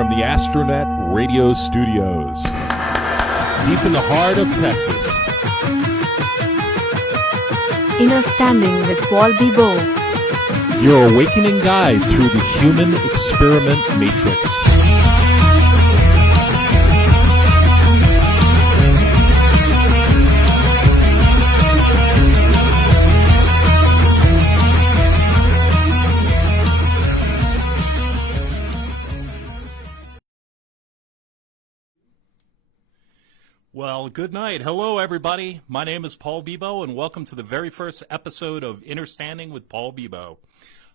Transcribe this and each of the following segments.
from the AstroNet Radio Studios, deep in the heart of Texas. Innerstanding with Paul Bibeau. Your awakening guide through the human experiment matrix. Well, good night. Hello, everybody. My name is Paul Bibeau, and welcome to the very first episode of Innerstanding with Paul Bibeau.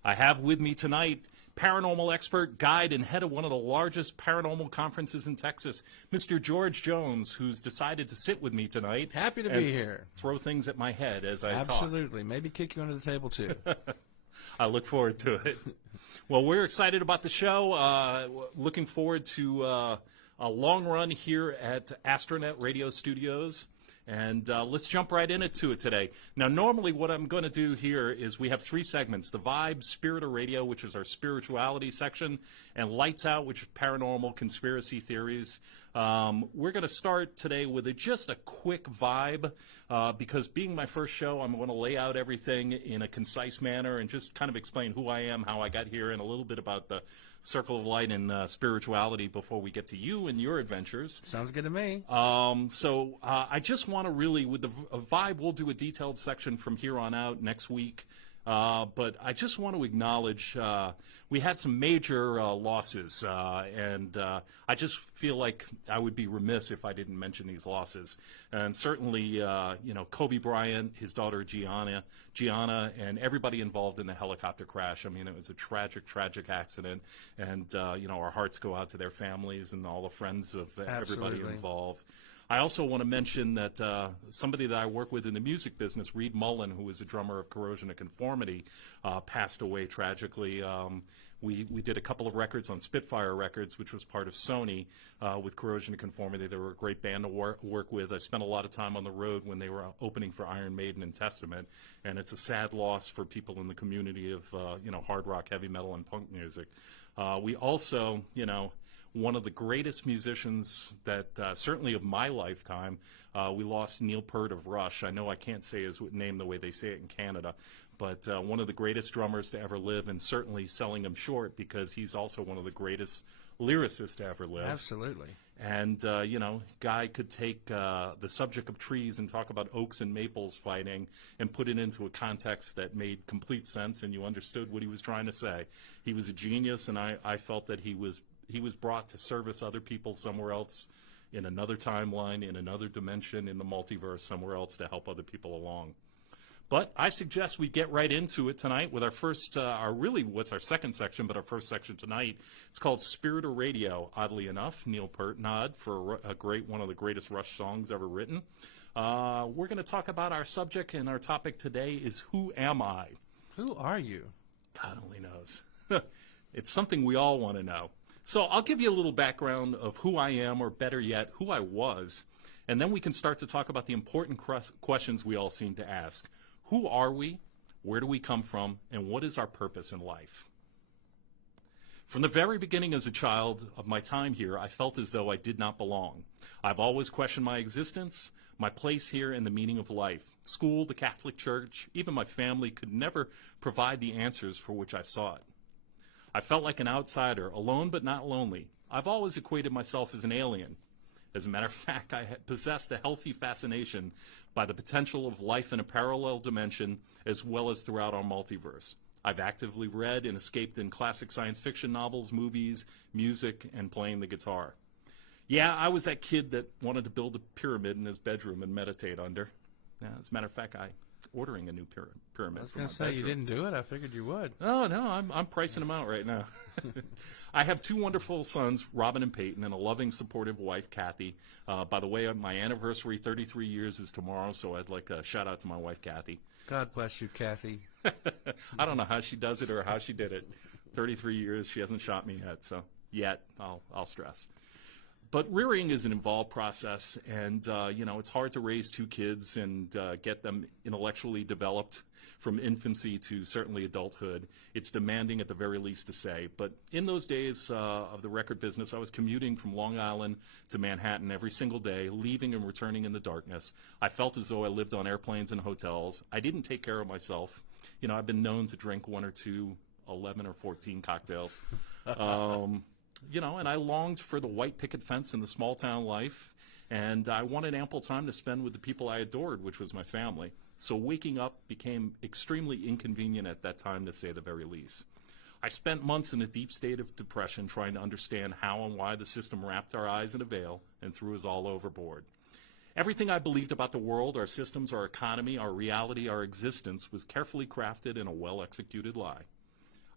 I have with me tonight paranormal expert, guide, and head of one of the largest paranormal conferences in Texas, Mr. George Jones, who's decided to sit with me tonight. Happy to be here. Throw things at my head as I talk. Absolutely. Maybe kick you under the table, too. I look forward to it. Well, we're excited about the show. Looking forward to a long run here at AstroNet Radio Studios, and let's jump right into it today. Now, normally what I'm going to do here is we have three segments: the Vibe, Spirit of Radio, which is our spirituality section, and Lights Out, which is paranormal conspiracy theories. We're going to start today with just a quick vibe, because being my first show, I'm going to lay out everything in a concise manner and just kind of explain who I am, how I got here, and a little bit about the Circle of Light and spirituality before we get to you and your adventures. Sounds good to me. So I just want to really, with the vibe, we'll do a detailed section from here on out next week. But I just want to acknowledge we had some major losses, and I just feel like I would be remiss if I didn't mention these losses. And certainly, Kobe Bryant, his daughter Gianna, and everybody involved in the helicopter crash. I mean, it was a tragic, tragic accident, and our hearts go out to their families and all the friends of everybody involved. I also want to mention that somebody that I work with in the music business, Reed Mullen, who was a drummer of Corrosion of Conformity, passed away tragically. We did a couple of records on Spitfire Records, which was part of Sony, with Corrosion of Conformity. They were a great band to work with. I spent a lot of time on the road when they were opening for Iron Maiden and Testament, and it's a sad loss for people in the community of hard rock, heavy metal, and punk music. We also, one of the greatest musicians that certainly of my lifetime, we lost Neil Peart of Rush. I know I can't say his name the way they say it in Canada, but one of the greatest drummers to ever live, and certainly selling him short because he's also one of the greatest lyricists to ever live. Absolutely. And, Guy could take the subject of trees and talk about oaks and maples fighting and put it into a context that made complete sense and you understood what he was trying to say. He was a genius, and I felt that he was brought to service other people somewhere else, in another timeline, in another dimension, in the multiverse, somewhere else to help other people along. But I suggest we get right into it tonight with our first, what's our second section, but our first section tonight. It's called Spirit of Radio, oddly enough. Neil Peart nod for one of the greatest Rush songs ever written. We're going to talk about our subject, and our topic today is Who Am I? Who are you? God only knows. It's something we all want to know. So I'll give you a little background of who I am, or better yet, who I was, and then we can start to talk about the important questions we all seem to ask. Who are we? Where do we come from? And what is our purpose in life? From the very beginning as a child of my time here, I felt as though I did not belong. I've always questioned my existence, my place here, and the meaning of life. School, the Catholic Church, even my family could never provide the answers for which I sought. I felt like an outsider, alone but not lonely. I've always equated myself as an alien. As a matter of fact, I possessed a healthy fascination by the potential of life in a parallel dimension, as well as throughout our multiverse. I've actively read and escaped in classic science fiction novels, movies, music, and playing the guitar. Yeah, I was that kid that wanted to build a pyramid in his bedroom and meditate under. As a matter of fact, ordering a new pyramid. I was going to say, you didn't do it? I figured you would. Oh, no, I'm pricing them out right now. I have two wonderful sons, Robin and Peyton, and a loving, supportive wife, Kathy. By the way, my anniversary, 33 years, is tomorrow, so I'd like a shout-out to my wife, Kathy. God bless you, Kathy. I don't know how she does it or how she did it. 33 years, she hasn't shot me yet, so I'll stress. But rearing is an involved process, and it's hard to raise two kids and get them intellectually developed from infancy to certainly adulthood. It's demanding at the very least to say. But in those days of the record business, I was commuting from Long Island to Manhattan every single day, leaving and returning in the darkness. I felt as though I lived on airplanes and hotels. I didn't take care of myself. I've been known to drink 1 or 2, 11 or 14 cocktails. And I longed for the white picket fence and the small town life, and I wanted ample time to spend with the people I adored, which was my family. So waking up became extremely inconvenient at that time, to say the very least. I spent months in a deep state of depression trying to understand how and why the system wrapped our eyes in a veil and threw us all overboard. Everything I believed about the world, our systems, our economy, our reality, our existence was carefully crafted in a well-executed lie.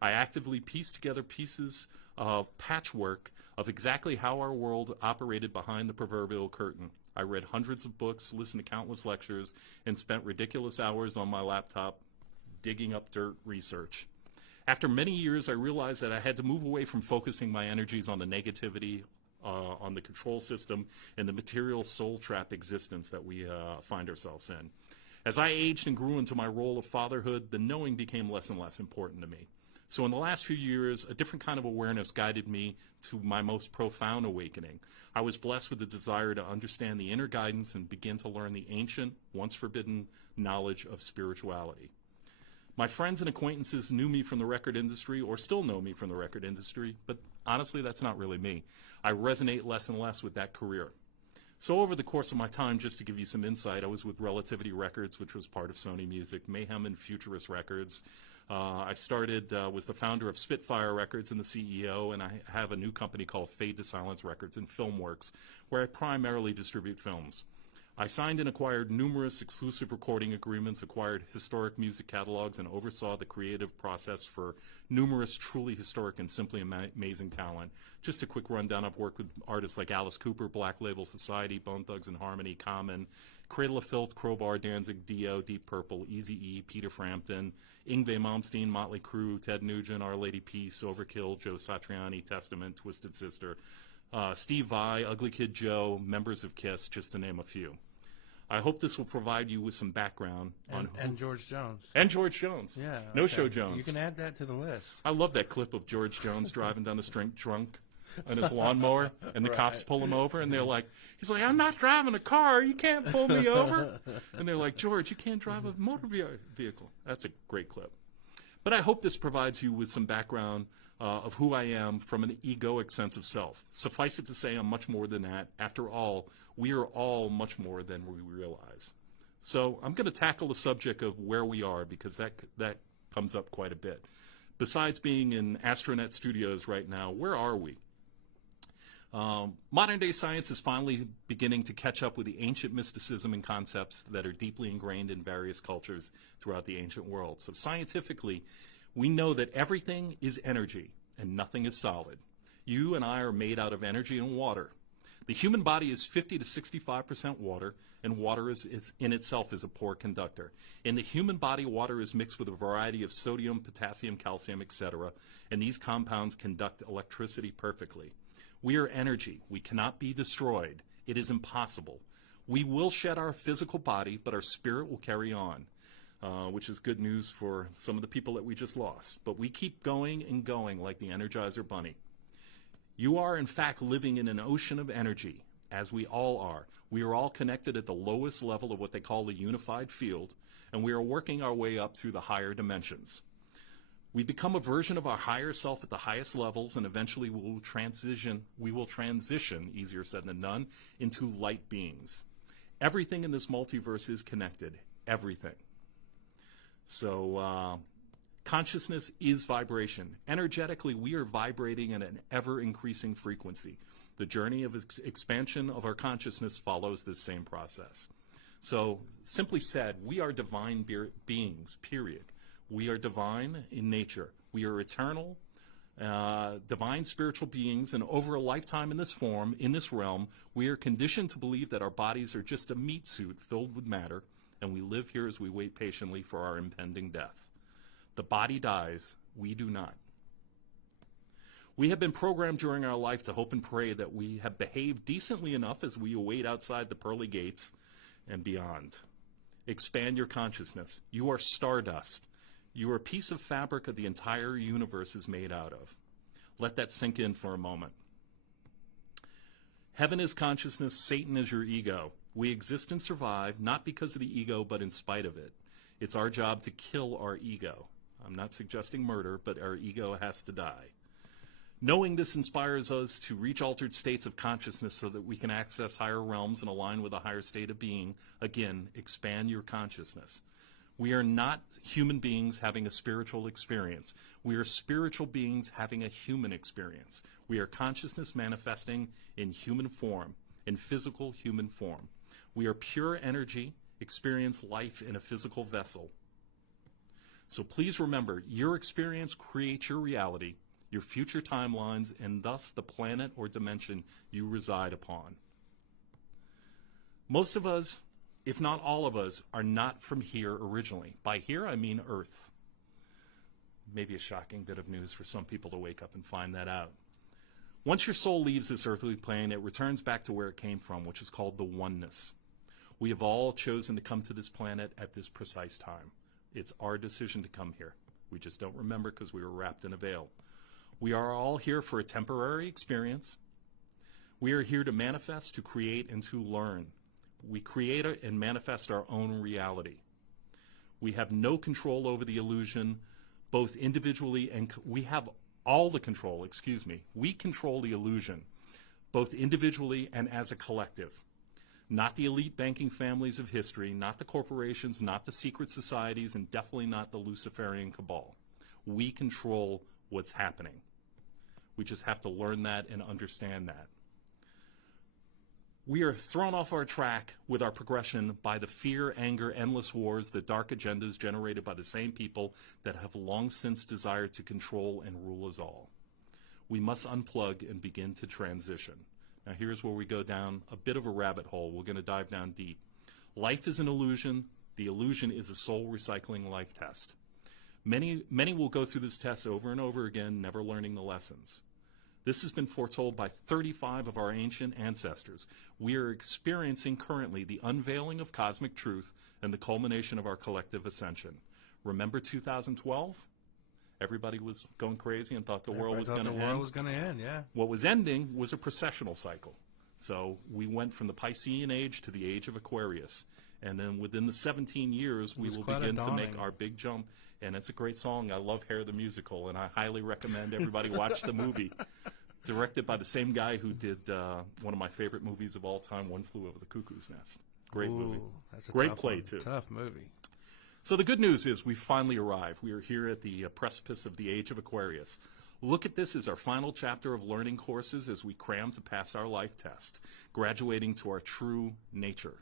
I actively pieced together pieces of patchwork of exactly how our world operated behind the proverbial curtain. I read hundreds of books, listened to countless lectures, and spent ridiculous hours on my laptop digging up dirt research. After many years, I realized that I had to move away from focusing my energies on the negativity, on the control system, and the material soul trap existence that we find ourselves in. As I aged and grew into my role of fatherhood, the knowing became less and less important to me. So in the last few years, a different kind of awareness guided me to my most profound awakening. I was blessed with the desire to understand the inner guidance and begin to learn the ancient, once forbidden knowledge of spirituality. My friends and acquaintances knew me from the record industry, or still know me from the record industry, but honestly, that's not really me. I resonate less and less with that career. So over the course of my time, just to give you some insight, I was with Relativity Records, which was part of Sony Music, Mayhem and Futurist Records. I was the founder of Spitfire Records and the CEO, and I have a new company called Fade to Silence Records and Filmworks, where I primarily distribute films. I signed and acquired numerous exclusive recording agreements, acquired historic music catalogs, and oversaw the creative process for numerous truly historic and simply amazing talent. Just a quick rundown, I've worked with artists like Alice Cooper, Black Label Society, Bone Thugs and Harmony, Common, Cradle of Filth, Crowbar, Danzig, Dio, Deep Purple, Eazy-E, Peter Frampton, Yngwie Malmsteen, Motley Crue, Ted Nugent, Our Lady Peace, Overkill, Joe Satriani, Testament, Twisted Sister, Steve Vai, Ugly Kid Joe, members of KISS, just to name a few. I hope this will provide you with some background on and George Jones. And George Jones. Yeah. No Show Jones. You can add that to the list. I love that clip of George Jones driving down the street drunk on his lawnmower, and the cops pull him over, and he's like, I'm not driving a car. You can't pull me over. And they're like, George, you can't drive a motor vehicle. That's a great clip. But I hope this provides you with some background of who I am from an egoic sense of self. Suffice it to say, I'm much more than that. After all, we are all much more than we realize. So I'm going to tackle the subject of where we are, because that comes up quite a bit. Besides being in AstroNet Studios right now, where are we? Modern day science is finally beginning to catch up with the ancient mysticism and concepts that are deeply ingrained in various cultures throughout the ancient world. So scientifically, we know that everything is energy and nothing is solid. You and I are made out of energy and water. The human body is 50 to 65% water, and water is in itself is a poor conductor. In the human body, water is mixed with a variety of sodium, potassium, calcium, etc., and these compounds conduct electricity perfectly. We are energy. We cannot be destroyed. It is impossible. We will shed our physical body, but our spirit will carry on, which is good news for some of the people that we just lost. But we keep going and going like the Energizer Bunny. You are, in fact, living in an ocean of energy, as we all are. We are all connected at the lowest level of what they call the unified field, and we are working our way up through the higher dimensions. We become a version of our higher self at the highest levels, and eventually we will transition, easier said than done, into light beings. Everything in this multiverse is connected. Everything. So, consciousness is vibration. Energetically, we are vibrating at an ever-increasing frequency. The journey of expansion of our consciousness follows this same process. So, simply said, we are divine beings, period. We are divine in nature. We are eternal, divine spiritual beings, and over a lifetime in this form, in this realm, we are conditioned to believe that our bodies are just a meat suit filled with matter, and we live here as we wait patiently for our impending death. The body dies, we do not. We have been programmed during our life to hope and pray that we have behaved decently enough as we await outside the pearly gates and beyond. Expand your consciousness. You are stardust. You are a piece of fabric that the entire universe is made out of. Let that sink in for a moment. Heaven is consciousness, Satan is your ego. We exist and survive not because of the ego, but in spite of it. It's our job to kill our ego. I'm not suggesting murder, but our ego has to die. Knowing this inspires us to reach altered states of consciousness so that we can access higher realms and align with a higher state of being. Again, expand your consciousness. We are not human beings having a spiritual experience. We are spiritual beings having a human experience. We are consciousness manifesting in human form, in physical human form. We are pure energy, experience life in a physical vessel. So please remember, your experience creates your reality, your future timelines, and thus the planet or dimension you reside upon. Most of us, if not all of us, are not from here originally. By here, I mean Earth. Maybe a shocking bit of news for some people to wake up and find that out. Once your soul leaves this earthly plane, it returns back to where it came from, which is called the Oneness. We have all chosen to come to this planet at this precise time. It's our decision to come here. We just don't remember because we were wrapped in a veil. We are all here for a temporary experience. We are here to manifest, to create, and to learn. We create and manifest our own reality. We have no control over the illusion, both individually and we have all the control, We control the illusion, both individually and as a collective. Not the elite banking families of history, not the corporations, not the secret societies, and definitely not the Luciferian cabal. We control what's happening. We just have to learn that and understand that. We are thrown off our track with our progression by the fear, anger, endless wars, the dark agendas generated by the same people that have long since desired to control and rule us all. We must unplug and begin to transition. Now here's where we go down a bit of a rabbit hole. We're going to dive down deep. Life is an illusion. The illusion is a soul recycling life test. Many will go through this test over and over again, never learning the lessons. This has been foretold by 35 of our ancient ancestors. We are experiencing currently the unveiling of cosmic truth and the culmination of our collective ascension. Remember 2012? Everybody was going crazy and thought the world was going to end. The world was going to end, yeah. What was ending was a precessional cycle. So we went from the Piscean age to the Age of Aquarius. And then within the 17 years, we will begin to make our big jump. And it's a great song. I love Hair the Musical, and I highly recommend everybody watch the movie. Directed by the same guy who did one of my favorite movies of all time, One Flew Over the Cuckoo's Nest. Great movie. That's a great tough play, one. too. Tough movie. So the good news is we've finally arrived. We are here at the precipice of the Age of Aquarius. Look at this as our final chapter of learning courses as we cram to pass our life test, graduating to our true nature.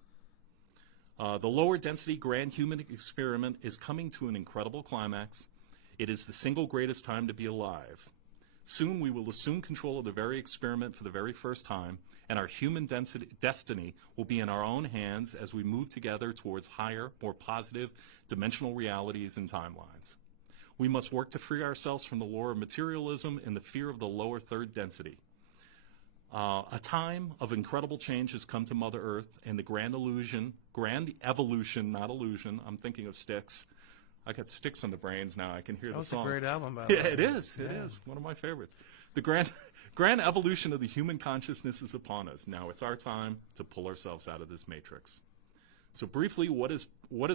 The lower density grand human experiment is coming to an incredible climax. It is the single greatest time to be alive. Soon we will assume control of the very experiment for the very first time, and our human destiny will be in our own hands as we move together towards higher, more positive dimensional realities and timelines. We must work to free ourselves from the lure of materialism and the fear of the lower third density. A time of incredible change has come to Mother Earth, and the grand evolution, not illusion, I'm thinking of Styx. I got sticks on the brains now. I can hear the song. That's a great album, by the way. Yeah, it is. It is. One of my favorites. The grand evolution of the human consciousness is upon us. Now it's our time to pull ourselves out of this matrix. So briefly, what is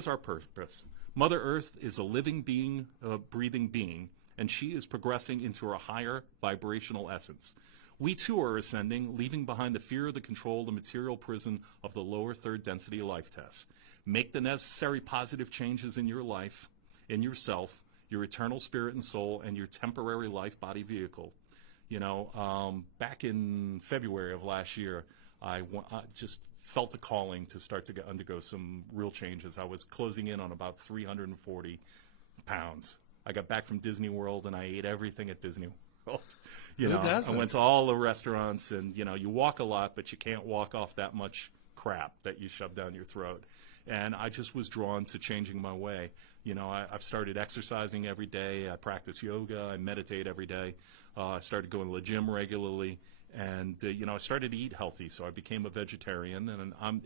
our purpose? Mother Earth is a living being, a breathing being, and she is progressing into her higher vibrational essence. We too are ascending, leaving behind the fear of the control, the material prison of the lower third density life tests. Make the necessary positive changes in your life, in yourself, your eternal spirit and soul, and your temporary life body vehicle. You know, back in February of last year, I just felt a calling to start to undergo some real changes. I was closing in on about 340 pounds. I got back from Disney World, and I ate everything at Disney World. You know, I went to all the restaurants, and, you know, you walk a lot, but you can't walk off that much crap that you shove down your throat. And I just was drawn to changing my way. You know, I've started exercising every day. I practice yoga. I meditate every day. I started going to the gym regularly, and I started to eat healthy. So I became a vegetarian, and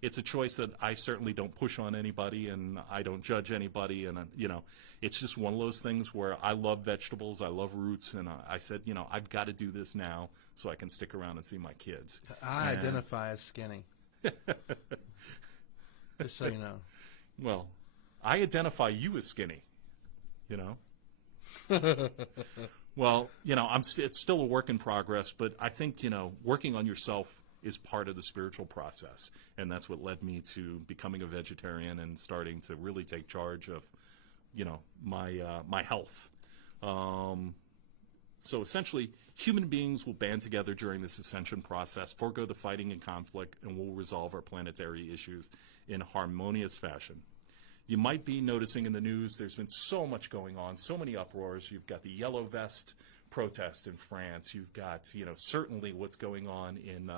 it's a choice that I certainly don't push on anybody, and I don't judge anybody, and it's just one of those things where I love vegetables, I love roots, and I said, I've got to do this now so I can stick around and see my kids. I identify as skinny. Just so you know. Well, I identify you as skinny, Well, it's still a work in progress, but I think, working on yourself is part of the spiritual process, and that's what led me to becoming a vegetarian and starting to really take charge of, my health. So essentially, human beings will band together during this ascension process, forego the fighting and conflict, and will resolve our planetary issues in harmonious fashion. You might be noticing in the news there's been so much going on, so many uproars. You've got the yellow vest protest in France. You've got, certainly what's going on in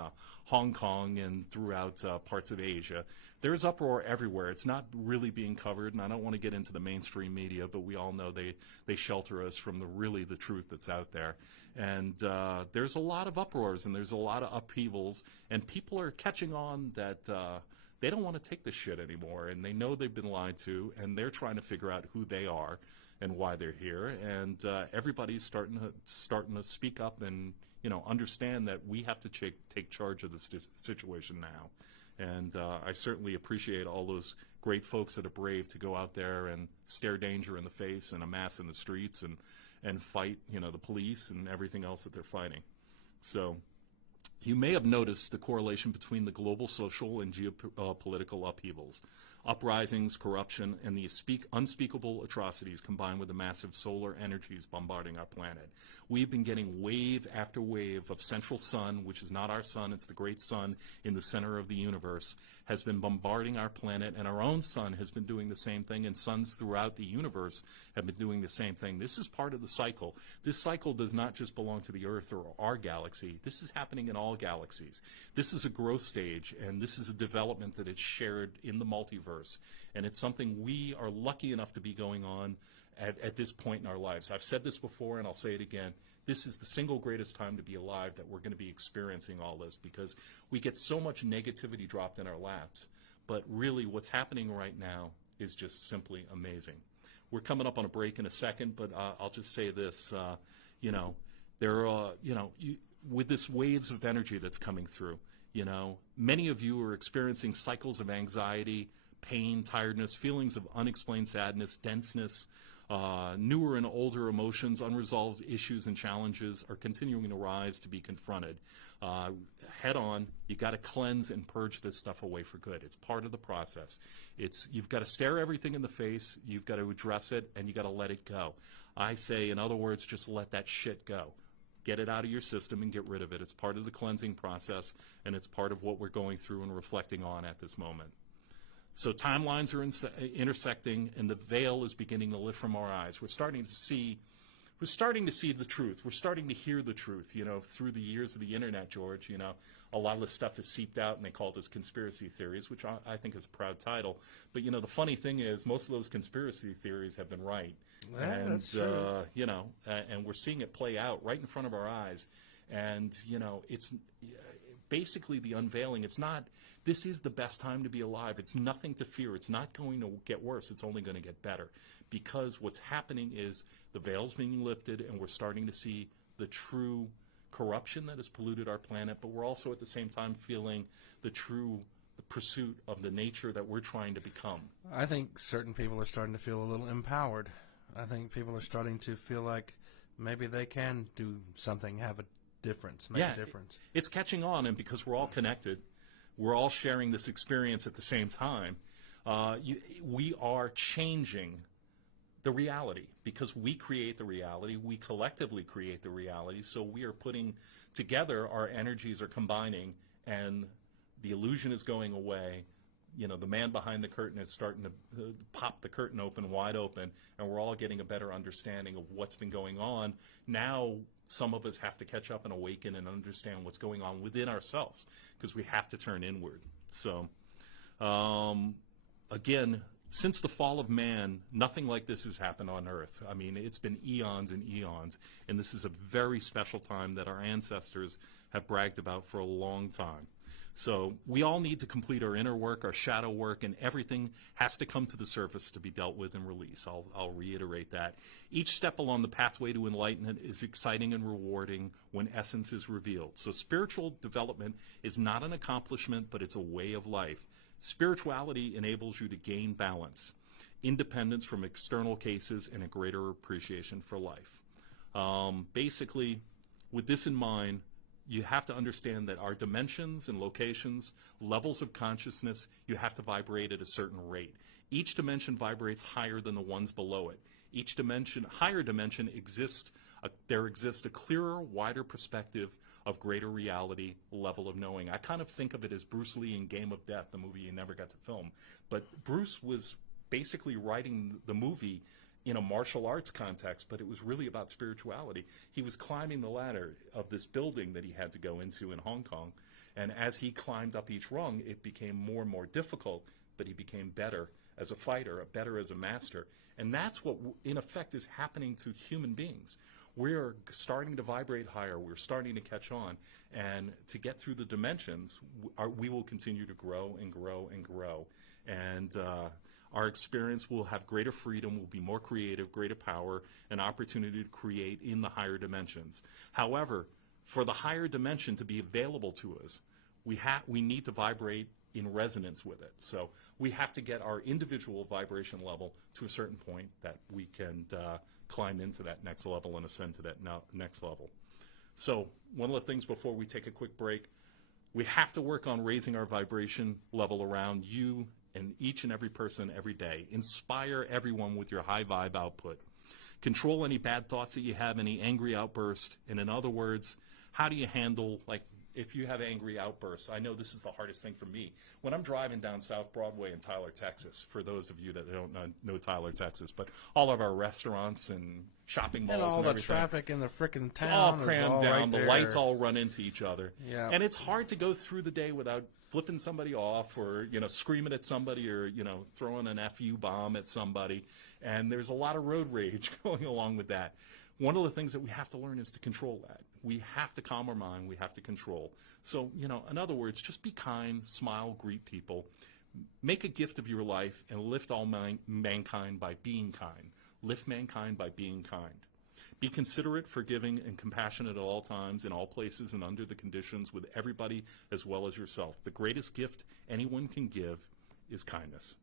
Hong Kong and throughout parts of Asia. There's uproar everywhere. It's not really being covered, and I don't want to get into the mainstream media, but we all know they shelter us from the truth that's out there. And there's a lot of uproars, and there's a lot of upheavals, and people are catching on that they don't want to take this shit anymore, and they know they've been lied to, and they're trying to figure out who they are and why they're here, and everybody's starting to speak up and understand that we have to take charge of the situation now. And I certainly appreciate all those great folks that are brave to go out there and stare danger in the face and amass in the streets and fight the police and everything else that they're fighting. So you may have noticed the correlation between the global social and geopolitical upheavals, uprisings, corruption, and the unspeakable atrocities combined with the massive solar energies bombarding our planet. We've been getting wave after wave of central sun, which is not our sun, it's the great sun in the center of the universe, has been bombarding our planet, and our own sun has been doing the same thing, and suns throughout the universe have been doing the same thing. This is part of the cycle. This cycle does not just belong to the Earth or our galaxy. This is happening in all galaxies. This is a growth stage, and this is a development that is shared in the multiverse, and it's something we are lucky enough to be going on at this point in our lives. I've said this before, and I'll say it again. This is the single greatest time to be alive, that we're going to be experiencing all this, because we get so much negativity dropped in our laps. But really what's happening right now is just simply amazing. We're coming up on a break in a second, but I'll just say this. There are, with this waves of energy that's coming through, many of you are experiencing cycles of anxiety, pain, tiredness, feelings of unexplained sadness, denseness, newer and older emotions, unresolved issues and challenges are continuing to rise to be confronted. Head on, you got to cleanse and purge this stuff away for good. It's part of the process. You've got to stare everything in the face, you've got to address it, and you got to let it go. I say, in other words, just let that shit go. Get it out of your system and get rid of it. It's part of the cleansing process, and it's part of what we're going through and reflecting on at this moment. So timelines are intersecting, and the veil is beginning to lift from our eyes. We're starting to see the truth. We're starting to hear the truth. Through the years of the internet, George, a lot of this stuff is seeped out, and they call it conspiracy theories, which I think is a proud title. But the funny thing is, most of those conspiracy theories have been right. Yeah, and that's true. And we're seeing it play out right in front of our eyes. And it's basically the unveiling. This is the best time to be alive. It's nothing to fear. It's not going to get worse. It's only going to get better, because what's happening is the veil's being lifted, and we're starting to see the true corruption that has polluted our planet, but we're also at the same time feeling the pursuit of the nature that we're trying to become. I think certain people are starting to feel a little empowered. I think people are starting to feel like maybe they can do something, have a difference, make a difference. It's catching on, and because we're all connected, we're all sharing this experience at the same time, we are changing the reality, because we create the reality, we collectively create the reality, so we are putting together, our energies are combining, and the illusion is going away. The man behind the curtain is starting to pop the curtain open, wide open, and we're all getting a better understanding of what's been going on. Now, some of us have to catch up and awaken and understand what's going on within ourselves, because we have to turn inward. So, again, Since the fall of man, nothing like this has happened on Earth. I mean, it's been eons and eons, and this is a very special time that our ancestors have bragged about for a long time. So we all need to complete our inner work, our shadow work, and everything has to come to the surface to be dealt with and released. I'll reiterate that. Each step along the pathway to enlightenment is exciting and rewarding when essence is revealed. So spiritual development is not an accomplishment, but it's a way of life. Spirituality enables you to gain balance, independence from external cases, and a greater appreciation for life. Basically, with this in mind, you have to understand that our dimensions and locations, levels of consciousness, you have to vibrate at a certain rate. Each dimension vibrates higher than the ones below it. Each dimension, higher dimension there exists a clearer, wider perspective of greater reality, level of knowing. I kind of think of it as Bruce Lee in Game of Death, the movie you never got to film. But Bruce was basically writing the movie in a martial arts context, but it was really about spirituality. He was climbing the ladder of this building that he had to go into in Hong Kong, and as he climbed up each rung, it became more and more difficult, but he became better as a fighter, better as a master. And that's what, in effect, is happening to human beings. We're starting to vibrate higher. We're starting to catch on. And to get through the dimensions, we will continue to grow and grow and grow. And our experience will have greater freedom, will be more creative, greater power, and opportunity to create in the higher dimensions. However, for the higher dimension to be available to us, we need to vibrate in resonance with it. So we have to get our individual vibration level to a certain point that we can climb into that next level and ascend to that next level. So one of the things before we take a quick break, we have to work on raising our vibration level around you and each and every person every day. Inspire everyone with your high vibe output. Control any bad thoughts that you have, any angry outburst. And in other words, how do you handle, like, if you have angry outbursts? I know this is the hardest thing for me. When I'm driving down South Broadway in Tyler, Texas, for those of you that don't know Tyler, Texas, but all of our restaurants and shopping malls and all everything, the traffic in the frickin' town, it's all crammed all down. right the lights all run into each other. Yeah. And it's hard to go through the day without flipping somebody off or, screaming at somebody or, throwing an FU bomb at somebody. And there's a lot of road rage going along with that. One of the things that we have to learn is to control that. We have to calm our mind. We have to control. So, in other words, just be kind, smile, greet people. Make a gift of your life and lift all mankind by being kind. Lift mankind by being kind. Be considerate, forgiving, and compassionate at all times, in all places, and under the conditions, with everybody as well as yourself. The greatest gift anyone can give is kindness.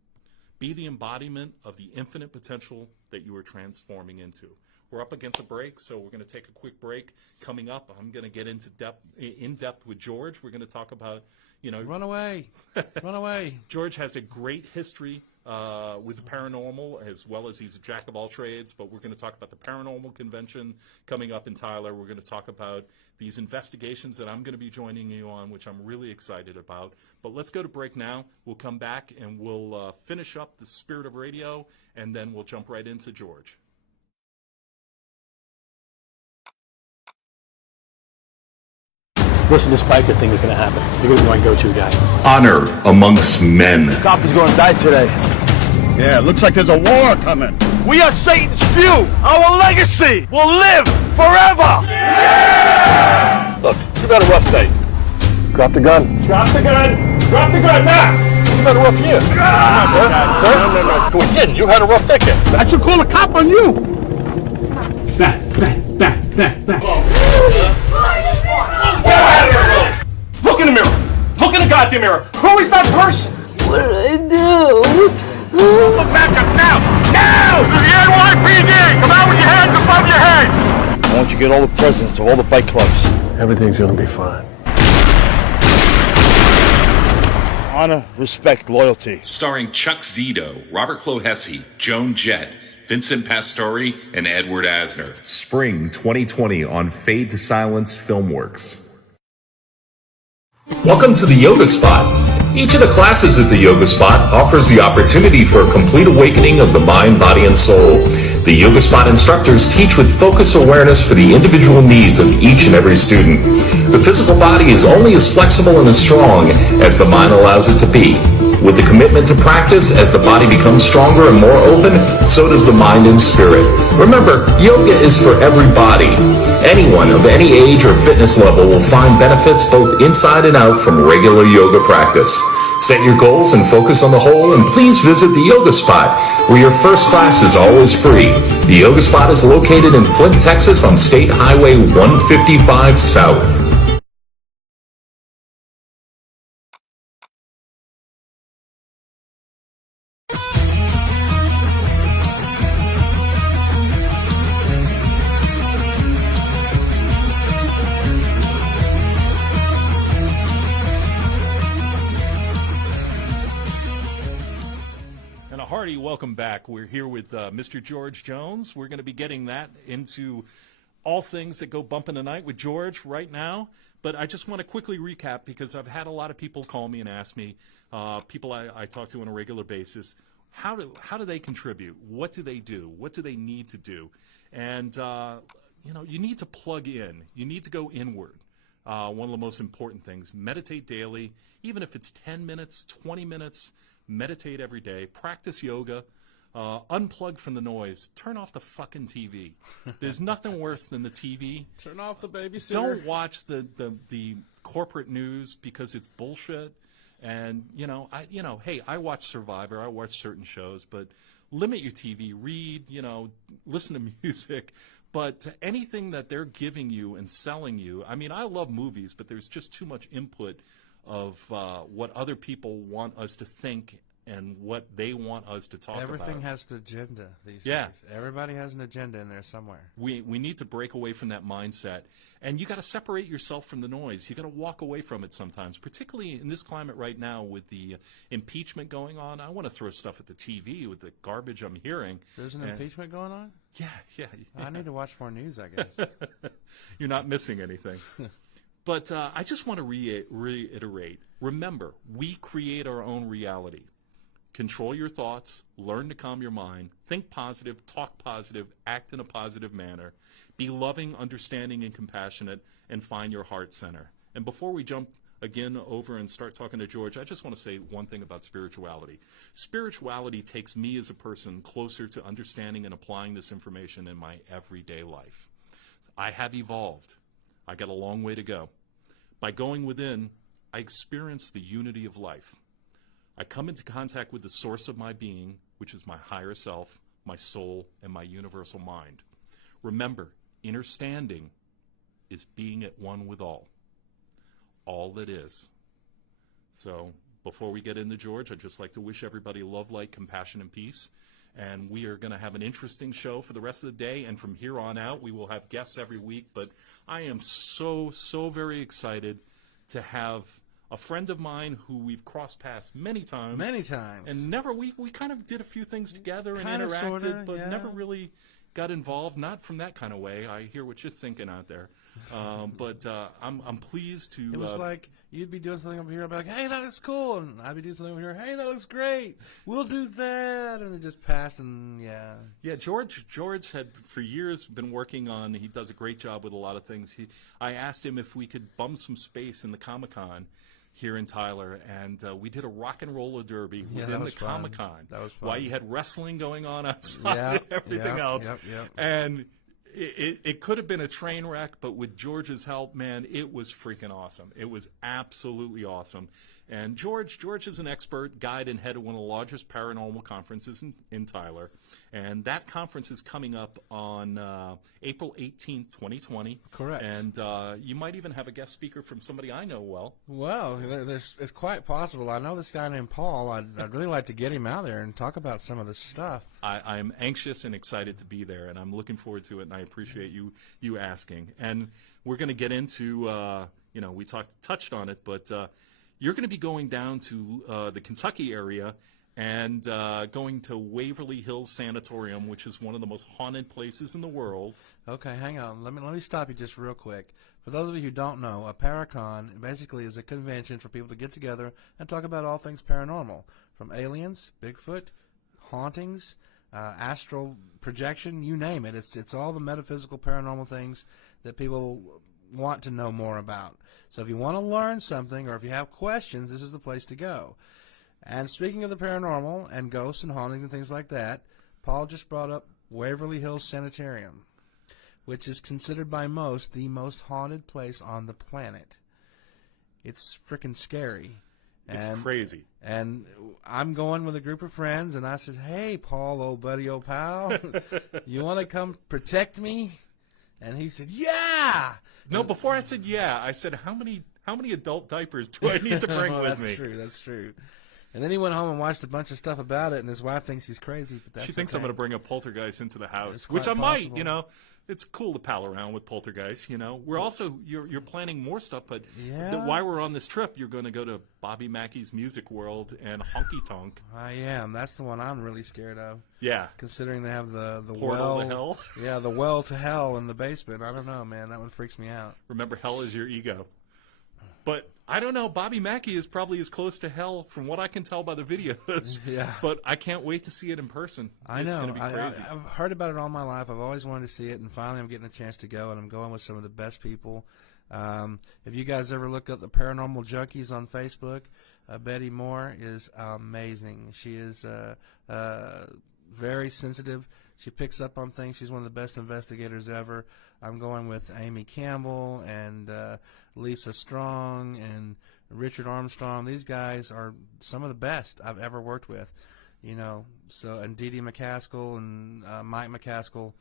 Be the embodiment of the infinite potential that you are transforming into. We're up against a break, so we're going to take a quick break. Coming up, I'm going to get in depth with George. We're going to talk about, Run away. Run away. George has a great history with paranormal, as well as he's a jack of all trades, but we're going to talk about the paranormal convention coming up in Tyler. We're going to talk about these investigations that I'm going to be joining you on, which I'm really excited about. But let's go to break now. We'll come back and we'll finish up the spirit of radio, and then we'll jump right into George. Listen, this biker thing is going to happen. You're going to be my go-to guy. Honor amongst men. The cop is going to die today. Yeah, looks like there's a war coming. We are Satan's few. Our legacy will live forever. Yeah! Look, you've had a rough day. Drop the gun. Drop the gun. Drop the gun now. You've had a rough year. Ah! Sir? No. You didn't. You had a rough decade. I should call a cop on you. Back. Look in the mirror. Look in the goddamn mirror. Who is that person? What did I do? Look back up now. Now! This is the NYPD. Come out with your hands above your head. I want you to get all the presidents of all the bike clubs. Everything's going to be fine. Honor, respect, loyalty. Starring Chuck Zito, Robert Clohessy, Joan Jett, Vincent Pastore, and Edward Asner. Spring 2020 on Fade to Silence Filmworks. Welcome to the Yoga Spot. Each of the classes at the Yoga Spot offers the opportunity for a complete awakening of the mind, body, and soul. The Yoga Spot instructors teach with focus awareness for the individual needs of each and every student. The physical body is only as flexible and as strong as the mind allows it to be. With the commitment to practice, as the body becomes stronger and more open, so does the mind and spirit. Remember, yoga is for everybody. Anyone of any age or fitness level will find benefits both inside and out from regular yoga practice. Set your goals and focus on the whole, and please visit the Yoga Spot, where your first class is always free. The Yoga Spot is located in Flint, Texas on State Highway 155 South. Welcome back. We're here with Mr. George Jones. We're going to be getting that into all things that go bump in the night with George right now. But I just want to quickly recap, because I've had a lot of people call me and ask me, people I talk to on a regular basis, how do they contribute? What do they do? What do they need to do? And, you need to plug in. You need to go inward. One of the most important things, meditate daily, even if it's 10 minutes, 20 minutes, meditate every day, practice yoga, unplug from the noise, turn off the fucking TV. There's nothing worse than the TV. Turn off the babysitter. Don't watch the corporate news, because it's bullshit. And, hey, I watch Survivor, I watch certain shows, but limit your TV, read, listen to music. But anything that they're giving you and selling you, I mean, I love movies, but there's just too much input of what other people want us to think and what they want us to talk about. Everything has an agenda these days. Everybody has an agenda in there somewhere. We need to break away from that mindset. And you got to separate yourself from the noise. You got to walk away from it sometimes, particularly in this climate right now with the impeachment going on. I want to throw stuff at the TV with the garbage I'm hearing. There's an impeachment going on? Yeah. I need to watch more news, I guess. You're not missing anything. But I just want to reiterate, remember, we create our own reality. Control your thoughts, learn to calm your mind, think positive, talk positive, act in a positive manner, be loving, understanding, and compassionate, and find your heart center. And before we jump again over and start talking to George, I just want to say one thing about spirituality. Spirituality takes me as a person closer to understanding and applying this information in my everyday life. I have evolved. I got a long way to go. By going within, I experience the unity of life. I come into contact with the source of my being, which is my higher self, my soul, and my universal mind. Remember, innerstanding is being at one with all that is. So before we get into George, I'd just like to wish everybody love, light, compassion, and peace. And we are going to have an interesting show for the rest of the day. And from here on out, we will have guests every week. But I am so very excited to have a friend of mine who we've crossed paths many times. And never, we kind of did a few things together and interacted, sorta, but never really got involved. Not from that kind of way. I hear what you're thinking out there. But I'm pleased to... It was like you'd be doing something over here, I'd be like, hey, that looks cool. And I'd be doing something over here, hey, that looks great. We'll do that. And it just passed, and Yeah, George had for years been working on, he does a great job with a lot of things. I asked him if we could bum some space in the Comic-Con here in Tyler, and we did a rock and roller derby within the Comic-Con. That was fun. While you had wrestling going on outside and everything else. And it could have been a train wreck, but with George's help, man, it was freaking awesome. It was absolutely awesome. And George is an expert, guide, and head of one of the largest paranormal conferences in Tyler. And that conference is coming up on April 18th, 2020. Correct. And you might even have a guest speaker from somebody I know well. Well, it's quite possible. I know this guy named Paul. I'd really like to get him out there and talk about some of this stuff. I'm anxious and excited to be there, and I'm looking forward to it, and I appreciate you asking. And we're going to get into, we touched on it, but you're going to be going down to the Kentucky area and going to Waverly Hills Sanatorium, which is one of the most haunted places in the world. Okay, hang on. Let me stop you just real quick. For those of you who don't know, a Paracon basically is a convention for people to get together and talk about all things paranormal, from aliens, Bigfoot, hauntings, astral projection, you name it. It's all the metaphysical paranormal things that people want to know more about. So if you want to learn something or if you have questions, this is the place to go. And speaking of the paranormal and ghosts and hauntings and things like that, Paul just brought up Waverly Hills Sanatorium, which is considered by most the most haunted place on the planet. It's freaking scary. It's crazy. And I'm going with a group of friends, and I said, hey, Paul, old buddy, old pal, you want to come protect me? And he said, yeah! No, before I said yeah, I said, how many adult diapers do I need to bring with me? That's true. And then he went home and watched a bunch of stuff about it, and his wife thinks he's crazy. But she thinks I'm going to bring a poltergeist into the house, It's which I quite might. possible. You know, it's cool to pal around with poltergeists. You know, we're also you're planning more stuff, but while we're on this trip, you're going to go to Bobby Mackey's Music World and Honky Tonk. I am. That's the one I'm really scared of. Yeah, Considering they have the Portal well to hell. Yeah, the well to hell in the basement. I don't know, man. That one freaks me out. Remember, hell is your ego. But I don't know. Bobby Mackey is probably as close to hell from what I can tell by the videos. Yeah. But I can't wait to see it in person. I It's know. going to be crazy. I've heard about it all my life. I've always wanted to see it, and finally I'm getting the chance to go, and I'm going with some of the best people. If you guys ever look up the Paranormal Junkies on Facebook, Betty Moore is amazing. She is very sensitive. She picks up on things. She's one of the best investigators ever. I'm going with Amy Campbell and Lisa Strong and Richard Armstrong. These guys are some of the best I've ever worked with, you know. So, and Dee Dee McCaskill and Mike McCaskill.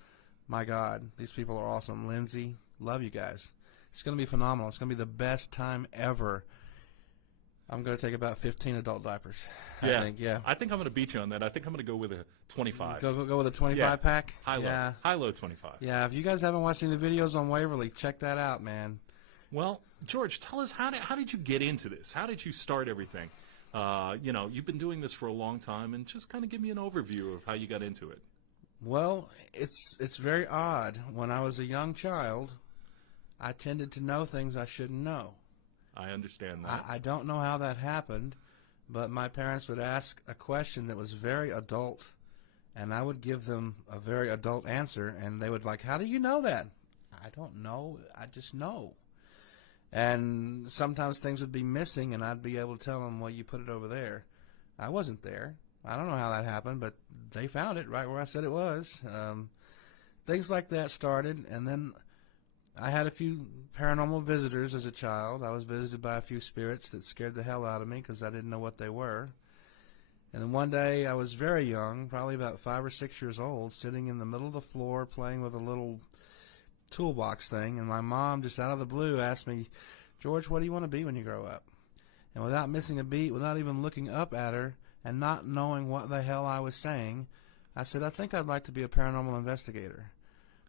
My God, these people are awesome. Lindsay, love you guys. It's going to be phenomenal. It's going to be the best time ever. I'm going to take about 15 adult diapers. Yeah. I think. Yeah. I think I'm going to beat you on that. I think I'm going to go with a 25. Go with a 25 pack. High-low. Yeah. High-low 25. Yeah. If you guys haven't watched any of the videos on Waverly, check that out, man. Well, George, tell us, how did you get into this? How did you start everything? You know, you've been doing this for a long time, and just kind of give me an overview of how you got into it. Well, it's very odd. When I was a young child, I tended to know things I shouldn't know. I understand that. I don't know how that happened, but my parents would ask a question that was very adult, and I would give them a very adult answer, and they would like, how do you know that? I don't know. I just know. And sometimes things would be missing, and I'd be able to tell them, well, you put it over there. I wasn't there. I don't know how that happened, but they found it right where I said it was. Things like that started, and then I had a few paranormal visitors as a child. I was visited by a few spirits that scared the hell out of me because I didn't know what they were. And then one day I was very young, probably about 5 or 6 years old, sitting in the middle of the floor playing with a little toolbox thing, and my mom just out of the blue asked me, George, what do you want to be when you grow up? And without missing a beat, without even looking up at her and not knowing what the hell I was saying, I said, I think I'd like to be a paranormal investigator.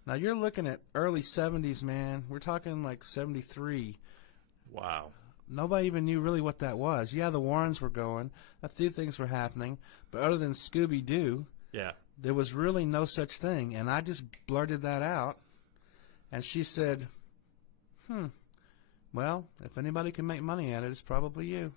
Now, you're looking at early 70s, man. We're talking like 73. Wow. Nobody even knew really what that was. Yeah, the Warrens were going. A few things were happening. But other than Scooby-Doo, Yeah. there was really no such thing. And I just blurted that out. And she said, well, if anybody can make money at it, it's probably you.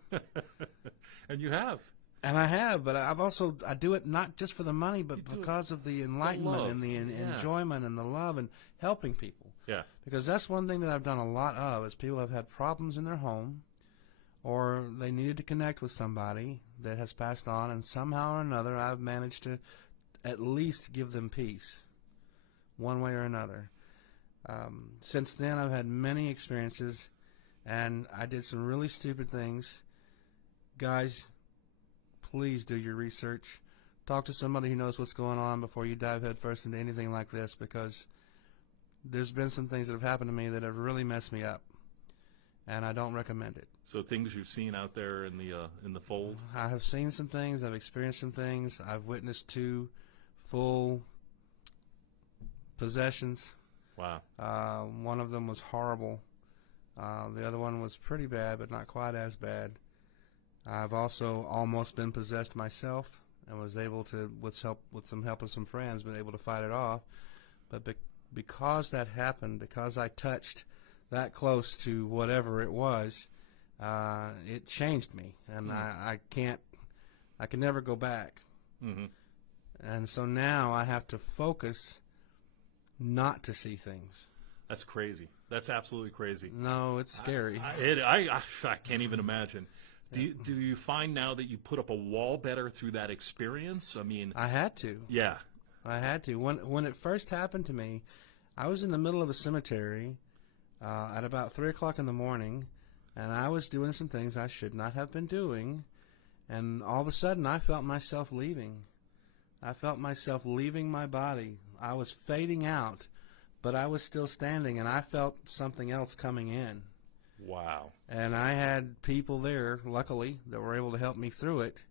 And you have. And I have, but I do it not just for the money, but because of the enlightenment love. and the enjoyment and the love and helping people. Yeah. Because that's one thing that I've done a lot of is people have had problems in their home or they needed to connect with somebody that has passed on, and somehow or another I've managed to at least give them peace one way or another. Since then I've had many experiences, and I did some really stupid things. Guys, please do your research. Talk to somebody who knows what's going on before you dive headfirst into anything like this, because there's been some things that have happened to me that have really messed me up, and I don't recommend it. So things you've seen out there in the fold? I have seen some things. I've experienced some things. I've witnessed 2 full possessions. Wow. One of them was horrible. The other one was pretty bad, but not quite as bad. I've also almost been possessed myself and was able to, with some help of some friends, been able to fight it off. But because that happened, because I touched that close to whatever it was, it changed me, and I can never go back. Mm-hmm. And so now I have to focus not to see things. That's crazy. That's absolutely crazy. No, it's scary. I can't even imagine. Do you find now that you put up a wall better through that experience? I mean, I had to. Yeah. I had to. When it first happened to me, I was in the middle of a cemetery at about 3 o'clock in the morning, and I was doing some things I should not have been doing, and all of a sudden I felt myself leaving. I felt myself leaving my body. I was fading out, but I was still standing, and I felt something else coming in. Wow. And I had people there, luckily, that were able to help me through it,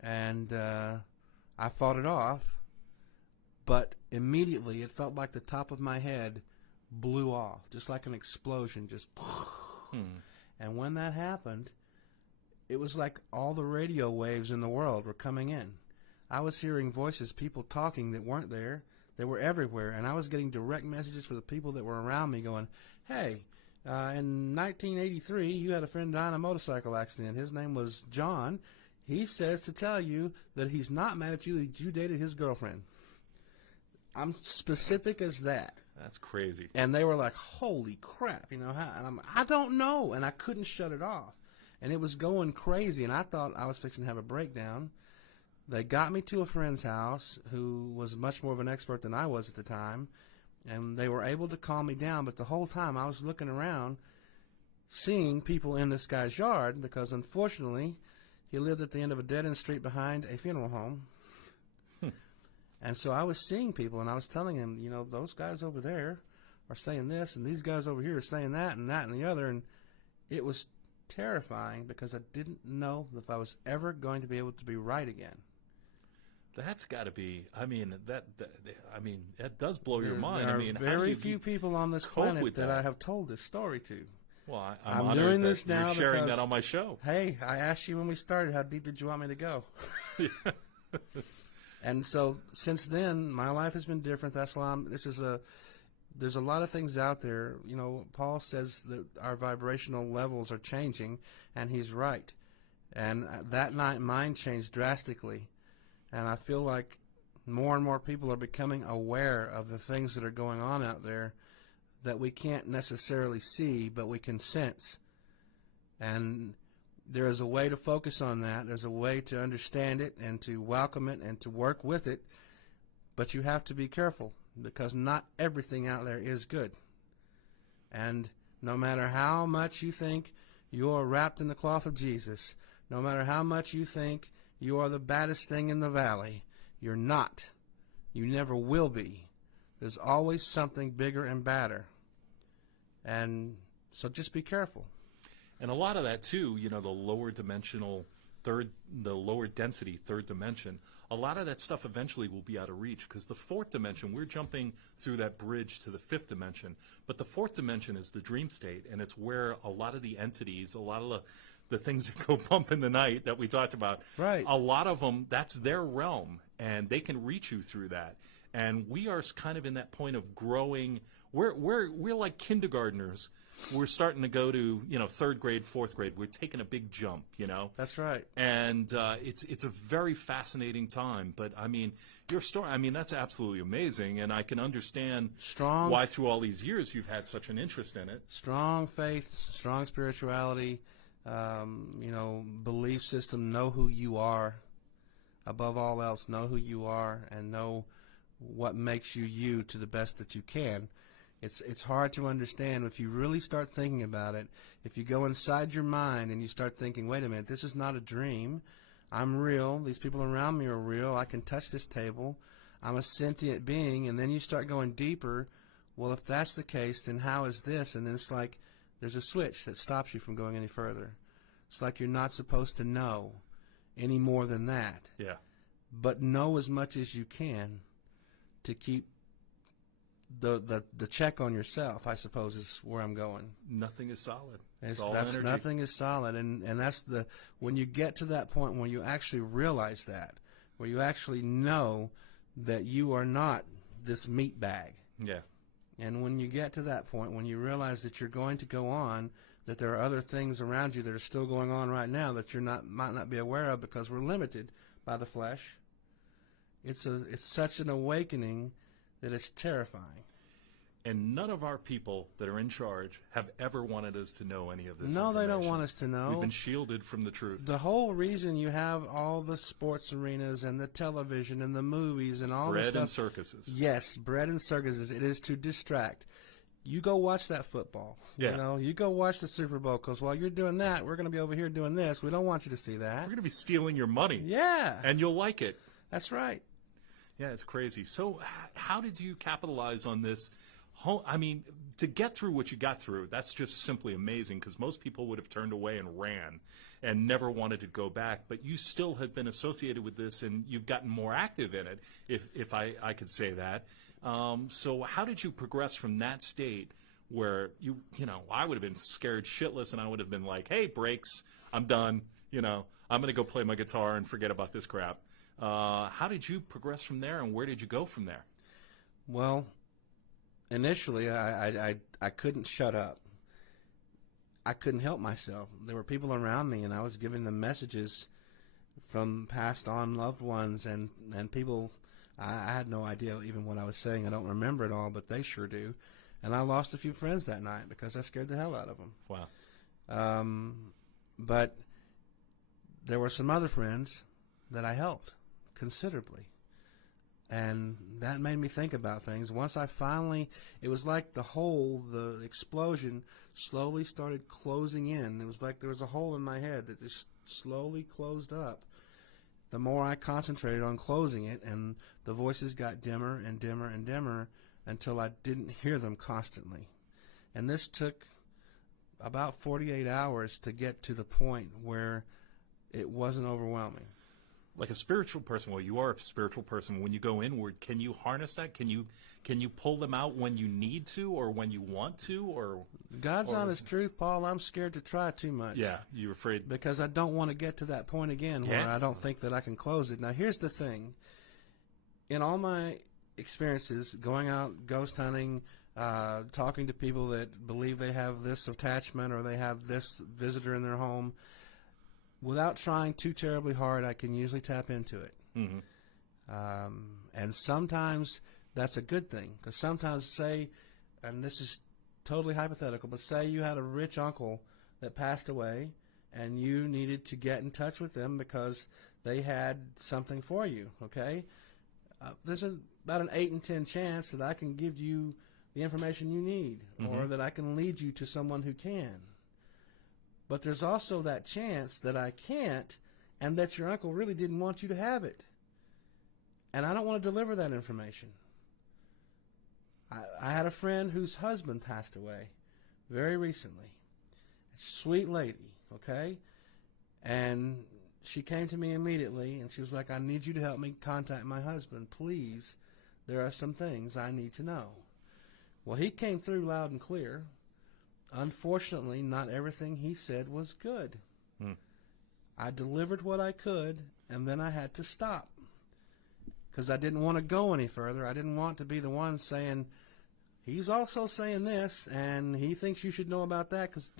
and I fought it off, but immediately it felt like the top of my head blew off, just like an explosion, just And when that happened, it was like all the radio waves in the world were coming in. I was hearing voices, people talking that weren't there. They were everywhere, and I was getting direct messages for the people that were around me going, hey, in 1983, you had a friend die in a motorcycle accident. His name was John. He says to tell you that he's not mad at you, that you dated his girlfriend. I'm specific as that. That's crazy. And they were like, holy crap, you know, and I don't know, and I couldn't shut it off. And it was going crazy, and I thought I was fixing to have a breakdown. They got me to a friend's house who was much more of an expert than I was at the time, and they were able to calm me down, but the whole time I was looking around, seeing people in this guy's yard, because unfortunately he lived at the end of a dead-end street behind a funeral home. And so I was seeing people, and I was telling him, you know, those guys over there are saying this, and these guys over here are saying that and the other, and it was terrifying because I didn't know if I was ever going to be able to be right again. That's got to be. I mean, that does blow your mind. There are I mean, very few people on this planet that I have told this story to. Well, I'm doing honored this that now you're sharing because, that on my show. Hey, I asked you when we started, how deep did you want me to go? And so since then, my life has been different. That's why there's a lot of things out there. You know, Paul says that our vibrational levels are changing, and he's right. And that night, mine changed drastically. And I feel like more and more people are becoming aware of the things that are going on out there that we can't necessarily see, but we can sense. And there is a way to focus on that. There's a way to understand it and to welcome it and to work with it. But you have to be careful because not everything out there is good. And no matter how much you think you're wrapped in the cloth of Jesus, no matter how much you think you are the baddest thing in the valley, you're not. You never will be. There's always something bigger and badder. And so just be careful. And a lot of that too, you know, the lower density third dimension, a lot of that stuff eventually will be out of reach because the fourth dimension, we're jumping through that bridge to the fifth dimension. But the fourth dimension is the dream state, and it's where a lot of the entities, a lot of the things that go bump in the night that we talked about, right? A lot of them, that's their realm, and they can reach you through that. And we are kind of in that point of growing. We're like kindergartners. We're starting to go to, you know, third grade, fourth grade. We're taking a big jump, you know. That's right. And it's a very fascinating time. But I mean, your story, I mean, that's absolutely amazing, and I can understand why through all these years you've had such an interest in it. Strong faith, strong spirituality, you know, belief system. Know who you are. Above all else, know who you are and know what makes you you to the best that you can. It's hard to understand if you really start thinking about it. If you go inside your mind and you start thinking, wait a minute, this is not a dream. I'm real. These people around me are real. I can touch this table. I'm a sentient being. And then you start going deeper. Well, if that's the case, then how is this? And then it's like there's a switch that stops you from going any further. It's like you're not supposed to know any more than that. Yeah. But know as much as you can to keep the check on yourself, I suppose, is where I'm going. Nothing is solid. It's all energy. Nothing is solid, and that's when you get to that point when you actually realize that, where you actually know that you are not this meat bag. Yeah. And when you get to that point, when you realize that you're going to go on, that there are other things around you that are still going on right now that might not be aware of because we're limited by the flesh. It's such an awakening that it's terrifying. And none of our people that are in charge have ever wanted us to know any of this No, they don't information. want us to know. We've been shielded from the truth. The whole reason you have all the sports arenas and the television and the movies and all this stuff. Bread and circuses. Yes, bread and circuses. It is to distract. You go watch that football. Yeah. You know, you go watch the Super Bowl, because while you're doing that, we're going to be over here doing this. We don't want you to see that. We're going to be stealing your money. Yeah. And you'll like it. That's right. Yeah, it's crazy. So how did you capitalize on this? I mean, to get through what you got through, that's just simply amazing, because most people would have turned away and ran and never wanted to go back. But you still have been associated with this, and you've gotten more active in it, if I could say that. So how did you progress from that state where you know, I would have been scared shitless, and I would have been like, hey, brakes, I'm done. You know, I'm going to go play my guitar and forget about this crap. How did you progress from there, and where did you go from there? Well, initially, I couldn't shut up. I couldn't help myself. There were people around me, and I was giving them messages from passed on loved ones and people. I had no idea even what I was saying. I don't remember it all, but they sure do. And I lost a few friends that night because I scared the hell out of them. Wow. But there were some other friends that I helped considerably. And that made me think about things. Once I finally, it was like the explosion slowly started closing in. It was like there was a hole in my head that just slowly closed up. The more I concentrated on closing it, and the voices got dimmer and dimmer and dimmer until I didn't hear them constantly. And this took about 48 hours to get to the point where it wasn't overwhelming. Like a spiritual person, well, you are a spiritual person. When you go inward, can you harness that? Can you pull them out when you need to, or when you want to, or God's honest truth, Paul? I'm scared to try too much. Yeah, you're afraid because I don't want to get to that point again where I don't think that I can close it. Now, here's the thing: in all my experiences, going out ghost hunting, talking to people that believe they have this attachment or they have this visitor in their home. Without trying too terribly hard, I can usually tap into it. Mm-hmm. And sometimes that's a good thing, because sometimes, say, and this is totally hypothetical, but say you had a rich uncle that passed away and you needed to get in touch with them because they had something for you, okay? There's about an 8 in 10 chance that I can give you the information you need, or that I can lead you to someone who can. But there's also that chance that I can't, and that your uncle really didn't want you to have it. And I don't want to deliver that information. I had a friend whose husband passed away very recently. Sweet lady, okay? And she came to me immediately, and she was like, I need you to help me contact my husband, please. There are some things I need to know. Well, he came through loud and clear. Unfortunately, not everything he said was good. I delivered what I could, and then I had to stop because I didn't want to go any further. I didn't want to be the one saying, he's also saying this, and he thinks you should know about that, because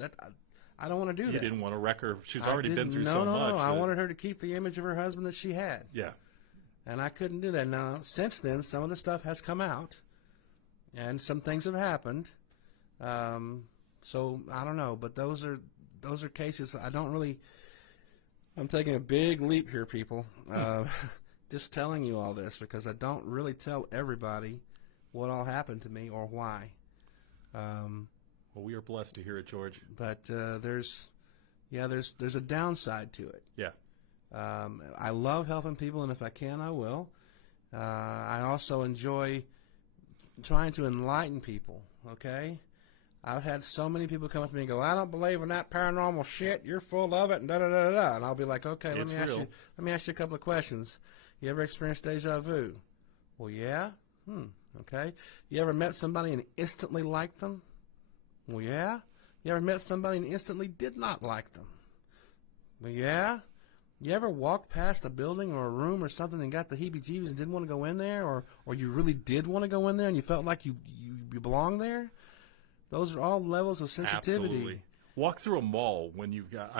I don't want to do that. You didn't want to wreck her. She's already been through so much. No. I wanted her to keep the image of her husband that she had. Yeah. And I couldn't do that. Now, since then, some of the stuff has come out, and some things have happened. So I don't know, but those are cases I don't really. I'm taking a big leap here, people. Just telling you all this because I don't really tell everybody what all happened to me or why. Well, we are blessed to hear it, George. But there's a downside to it. Yeah. I love helping people, and if I can, I will. I also enjoy trying to enlighten people. Okay. I've had so many people come up to me and go, I don't believe in that paranormal shit. You're full of it, and da-da-da-da-da. And I'll be like, okay, let me ask you a couple of questions. You ever experienced deja vu? Well, yeah. Okay. You ever met somebody and instantly liked them? Well, yeah. You ever met somebody and instantly did not like them? Well, yeah. You ever walked past a building or a room or something and got the heebie-jeebies and didn't want to go in there? Or you really did want to go in there and you felt like you belonged there? Those are all levels of sensitivity. Absolutely. Walk through a mall when you've got,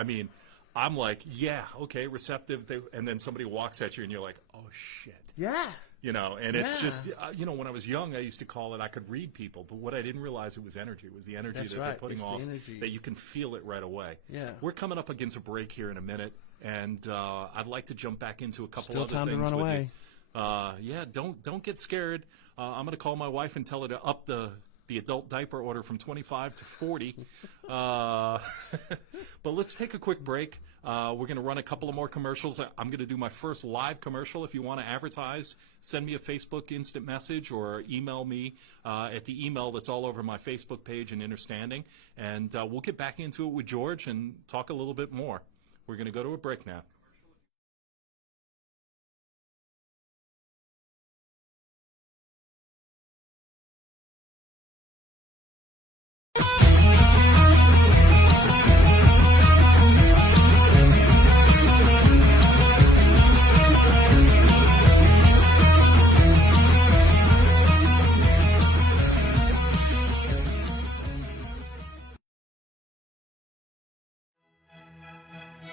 I'm like, yeah, okay, receptive. And then somebody walks at you and you're like, oh, shit. Yeah. You know, and it's just, when I was young, I used to call it I could read people. But what I didn't realize it was energy. It was the energy they're putting off, that you can feel it right away. Yeah. We're coming up against a break here in a minute, and I'd like to jump back into a couple Still other time things to run with away. you. Don't get scared. I'm going to call my wife and tell her to up the adult diaper order from 25 to 40. But let's take a quick break. We're going to run a couple of more commercials. I'm going to do my first live commercial. If you want to advertise, send me a Facebook instant message or email me at the email that's all over my Facebook page in Innerstanding. And we'll get back into it with George and talk a little bit more. We're going to go to a break now.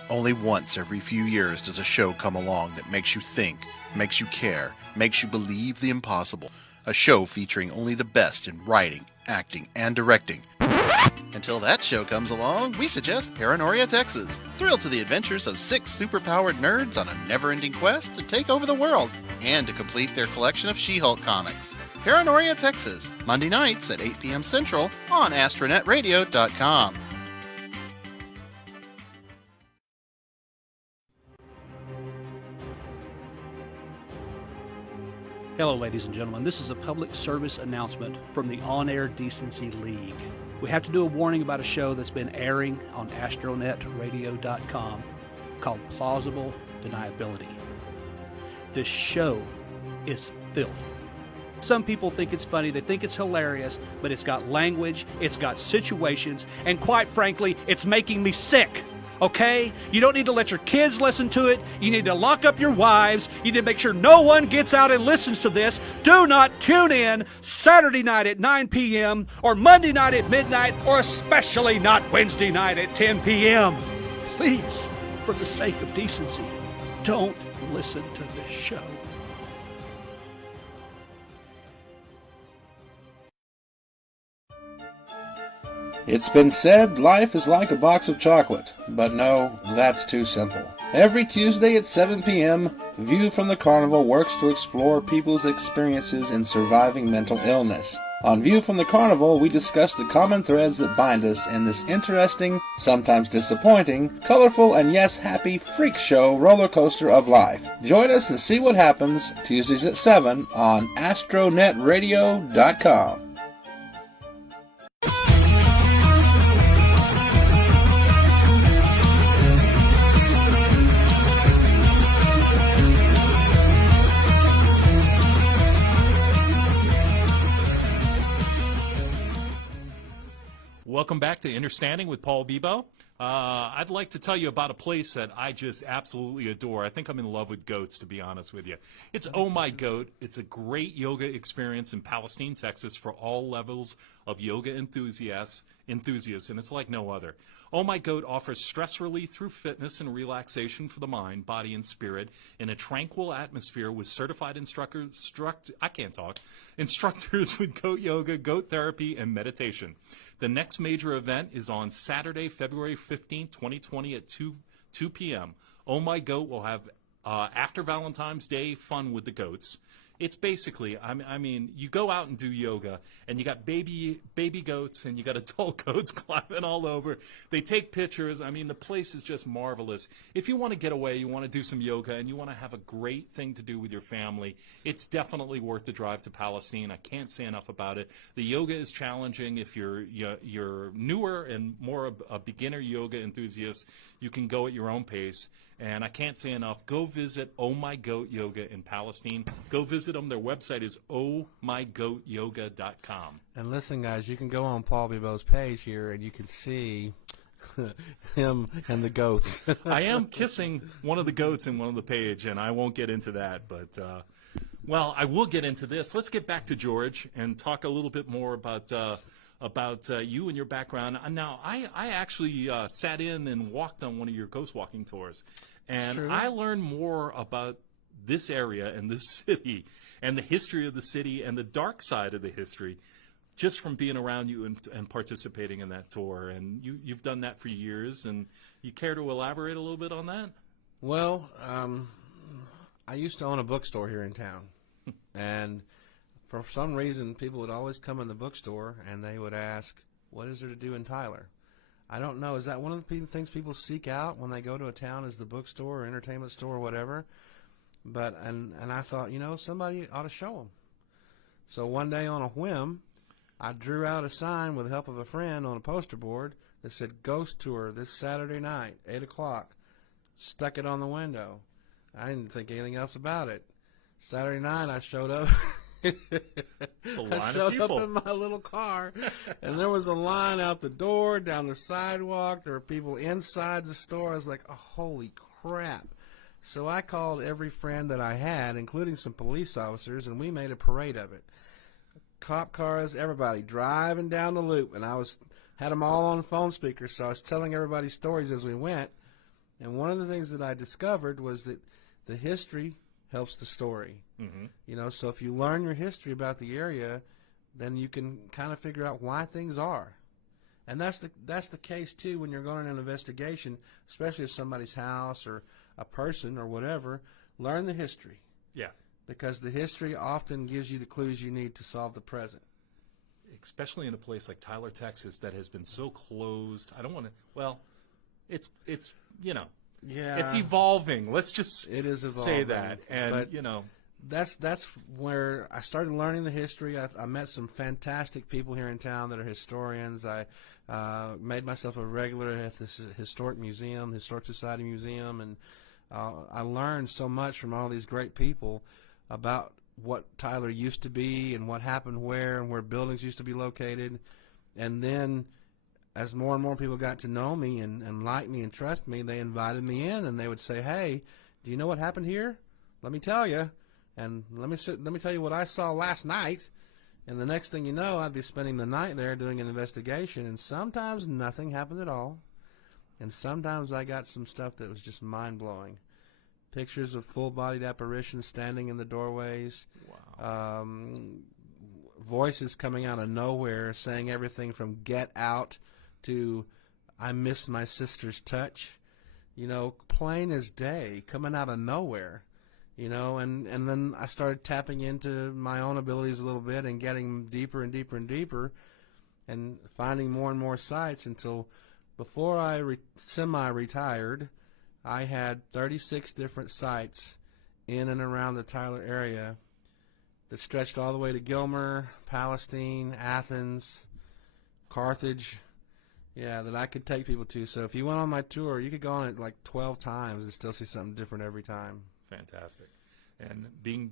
Only once every few years does a show come along that makes you think, makes you care, makes you believe the impossible. A show featuring only the best in writing, acting, and directing. Until that show comes along, we suggest Paranoia Texas. Thrill to the adventures of 6 superpowered nerds on a never-ending quest to take over the world and to complete their collection of She-Hulk comics. Paranoia Texas, Monday nights at 8 p.m. Central on AstroNetRadio.com. Hello, ladies and gentlemen. This is a public service announcement from the On Air Decency League. We have to do a warning about a show that's been airing on AstroNetRadio.com called Plausible Deniability. This show is filth. Some people think it's funny, they think it's hilarious, but it's got language, it's got situations, and quite frankly, it's making me sick. Okay? You don't need to let your kids listen to it. You need to lock up your wives. You need to make sure no one gets out and listens to this. Do not tune in Saturday night at 9 p.m. or Monday night at midnight, or especially not Wednesday night at 10 p.m. Please, for the sake of decency, don't listen to this show. It's been said life is like a box of chocolate, but no, that's too simple. Every Tuesday at 7 p.m., View from the Carnival works to explore people's experiences in surviving mental illness. On View from the Carnival, we discuss the common threads that bind us in this interesting, sometimes disappointing, colorful, and yes, happy freak show roller coaster of life. Join us and see what happens Tuesdays at 7 on AstroNetRadio.com. Welcome back to Innerstanding with Paul Bibeau. I'd like to tell you about a place that I just absolutely adore. I think I'm in love with goats, to be honest with you. It's Oh My Goat. It's a great yoga experience in Palestine, Texas, for all levels of yoga enthusiasts, and it's like no other. Oh My Goat offers stress relief through fitness and relaxation for the mind, body, and spirit in a tranquil atmosphere with certified instructors with goat yoga, goat therapy, and meditation. The next major event is on Saturday, February 15th, 2020 at 2 p.m. Oh My Goat will have after Valentine's Day fun with the goats. It's basically, I mean, you go out and do yoga, and you got baby goats, and you got adult goats climbing all over. They take pictures. I mean, the place is just marvelous. If you want to get away, you want to do some yoga, and you want to have a great thing to do with your family, it's definitely worth the drive to Palestine. I can't say enough about it. The yoga is challenging. If you're newer and more a beginner yoga enthusiast, you can go at your own pace. And I can't say enough, go visit Oh My Goat Yoga in Palestine. Go visit them. Their website is ohmygoatyoga.com. And listen, guys, you can go on Paul Bibeau's page here, and you can see him and the goats. I am kissing one of the goats in one of the page, and I won't get into that. But, well, I will get into this. Let's get back to George and talk a little bit more about about you and your background. Now, I actually sat in and walked on one of your ghost walking tours, and I learned more about this area and this city and the history of the city and the dark side of the history just from being around you and participating in that tour. And you've done that for years, and you care to elaborate a little bit on that? Well, I used to own a bookstore here in town, and for some reason, people would always come in the bookstore and they would ask, what is there to do in Tyler? I don't know. Is that one of the things people seek out when they go to a town, is the bookstore or entertainment store or whatever? But and I thought, somebody ought to show them. So one day on a whim, I drew out a sign with the help of a friend on a poster board that said Ghost Tour this Saturday night, 8 o'clock. Stuck it on the window. I didn't think anything else about it. Saturday night, I showed up. I showed up in my little car, and there was a line out the door, down the sidewalk. There were people inside the store. I was like, oh, holy crap. So I called every friend that I had, including some police officers, and we made a parade of it. Cop cars, everybody driving down the loop, and had them all on phone speakers, so I was telling everybody stories as we went. And one of the things that I discovered was that the history helps the story. Mm-hmm. So if you learn your history about the area, then you can kind of figure out why things are. And that's the case too when you're going on an investigation, especially if somebody's house or a person or whatever. Learn the history. Yeah. Because the history often gives you the clues you need to solve the present. Especially in a place like Tyler, Texas, that has been so closed. I don't want to. Well, it's Yeah. It's evolving. Let's just say that. And that's where I started learning the history. I met some fantastic people here in town that are historians. I made myself a regular at this historic society museum, and I learned so much from all these great people about what Tyler used to be and what happened where and where buildings used to be located. And then as more and more people got to know me and like me and trust me, they invited me in, and they would say, hey, do you know what happened here? Let me tell you. And let me tell you what I saw last night. And the next thing you know, I'd be spending the night there doing an investigation, and sometimes nothing happened at all. And sometimes I got some stuff that was just mind-blowing. Pictures of full-bodied apparitions standing in the doorways. Wow. Voices coming out of nowhere saying everything from get out to I miss my sister's touch. Plain as day, coming out of nowhere. And then I started tapping into my own abilities a little bit and getting deeper and deeper and deeper and finding more and more sites until before I semi-retired, I had 36 different sites in and around the Tyler area that stretched all the way to Gilmer, Palestine, Athens, Carthage, that I could take people to. So if you went on my tour, you could go on it like 12 times and still see something different every time. Fantastic. And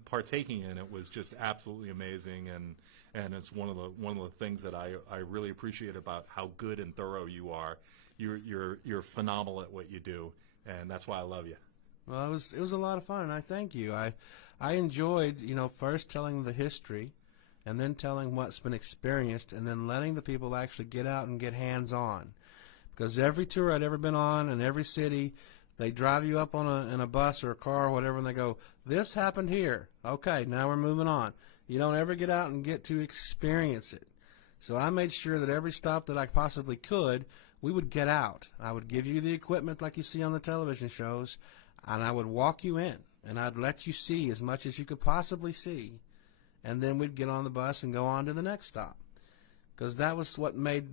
partaking in it was just absolutely amazing, and it's one of the things that I really appreciate about how good and thorough you are. You're phenomenal at what you do, and that's why I love you. Well, it was a lot of fun, and I thank you. I enjoyed, first telling the history, and then telling what's been experienced, and then letting the people actually get out and get hands-on. Because every tour I'd ever been on in every city, they drive you up in a bus or a car or whatever, and they go, this happened here. Okay, now we're moving on. You don't ever get out and get to experience it. So I made sure that every stop that I possibly could, we would get out. I would give you the equipment like you see on the television shows, and I would walk you in, and I'd let you see as much as you could possibly see, and then we'd get on the bus and go on to the next stop. Because that was what made,